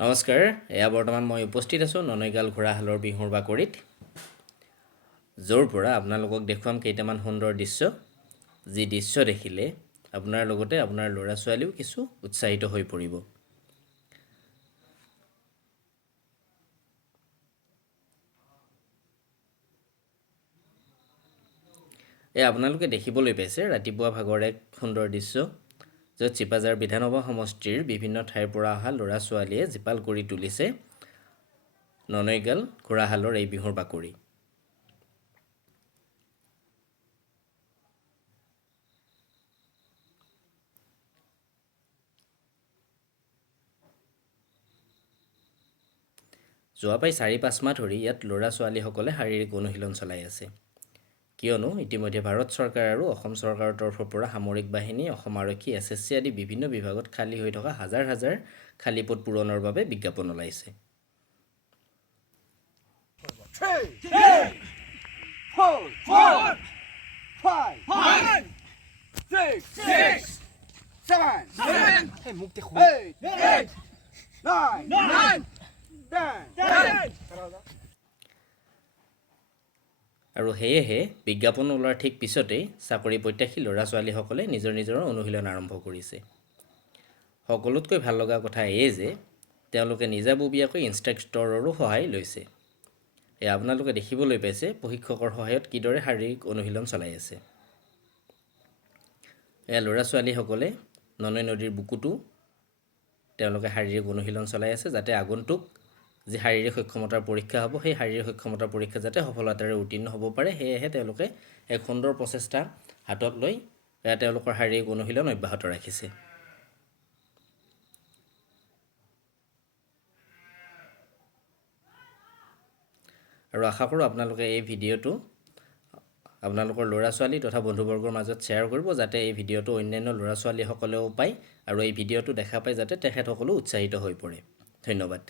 নমস্কাৰ, এয়া বৰ্তমান মই উপস্থিত আছোঁ ননৈগাল ঘোঁৰাশালৰ বিহুৰ বাকৰিত, য'ৰ পৰা আপোনালোকক দেখুৱাম কেইটামান সুন্দৰ দৃশ্য, যি দৃশ্য দেখিলে আপোনাৰ লগতে আপোনাৰ ল'ৰা ছোৱালীও কিছু উৎসাহিত হৈ পৰিব। এয়া আপোনালোকে দেখিবলৈ পাইছে ৰাতিপুৱা ভাগৰ এক সুন্দৰ দৃশ্য, য'ত চিপাঝাৰ বিধানসভা সমষ্টিৰ বিভিন্ন ঠাইৰ পৰা অহা ল'ৰা ছোৱালীয়ে জীপাল কৰি তুলিছে ননৈগাল ঘোঁৰাশালৰ এই বিহুৰ বাকৰি। যোৱা প্ৰায় 4-5 মাহ ধৰি ইয়াত ল'ৰা ছোৱালীসকলে শাৰীৰিক অনুশীলন চলাই আছে, কিয়নো ইতিমধ্যে ভাৰত চৰকাৰ আৰু অসম চৰকাৰৰ তৰফৰ পৰা সামৰিক বাহিনী, অসম আৰক্ষী, SSC আদি বিভিন্ন বিভাগত খালী হৈ থকা হাজাৰ হাজাৰ খালী পদ পূৰণৰ বাবে বিজ্ঞাপন ওলাইছে। 3, 4, 5, 6, 7, 8, 9, 10. আৰু সেয়েহে বিজ্ঞাপন ওলোৱাৰ ঠিক পিছতেই চাকৰি প্ৰত্যাশী ল'ৰা ছোৱালীসকলে নিজৰ নিজৰ অনুশীলন আৰম্ভ কৰিছে। সকলোতকৈ ভাল লগা কথা এয়ে যে তেওঁলোকে নিজাববীয়াকৈ ইনষ্ট্ৰাক্টৰৰো সহায় লৈছে। এয়া আপোনালোকে দেখিবলৈ পাইছে প্ৰশিক্ষকৰ সহায়ত কিদৰে শাৰীৰিক অনুশীলন চলাই আছে। এয়া ল'ৰা ছোৱালীসকলে ননৈ নদীৰ বুকুতো তেওঁলোকে শাৰীৰিক অনুশীলন চলাই আছে, যাতে আগন্তুক যি শাৰীৰিক সক্ষমতাৰ পৰীক্ষা হ'ব, সেই শাৰীৰিক সক্ষমতাৰ পৰীক্ষা যাতে সফলতাৰে উত্তীৰ্ণ হ'ব পাৰে, সেয়েহে তেওঁলোকে এক সুন্দৰ প্ৰচেষ্টা হাতত লৈ তেওঁলোকৰ শাৰীৰিক অনুশীলন অব্যাহত ৰাখিছে। আৰু আশা কৰোঁ আপোনালোকে এই ভিডিঅ'টো আপোনালোকৰ ল'ৰা ছোৱালী তথা বন্ধুবৰ্গৰ মাজত শ্বেয়াৰ কৰিব, যাতে এই ভিডিঅ'টো অন্যান্য ল'ৰা ছোৱালীসকলেও পায় আৰু এই ভিডিঅ'টো দেখা পাই যাতে তেখেতসকলো উৎসাহিত হৈ পৰে। ধন্যবাদ।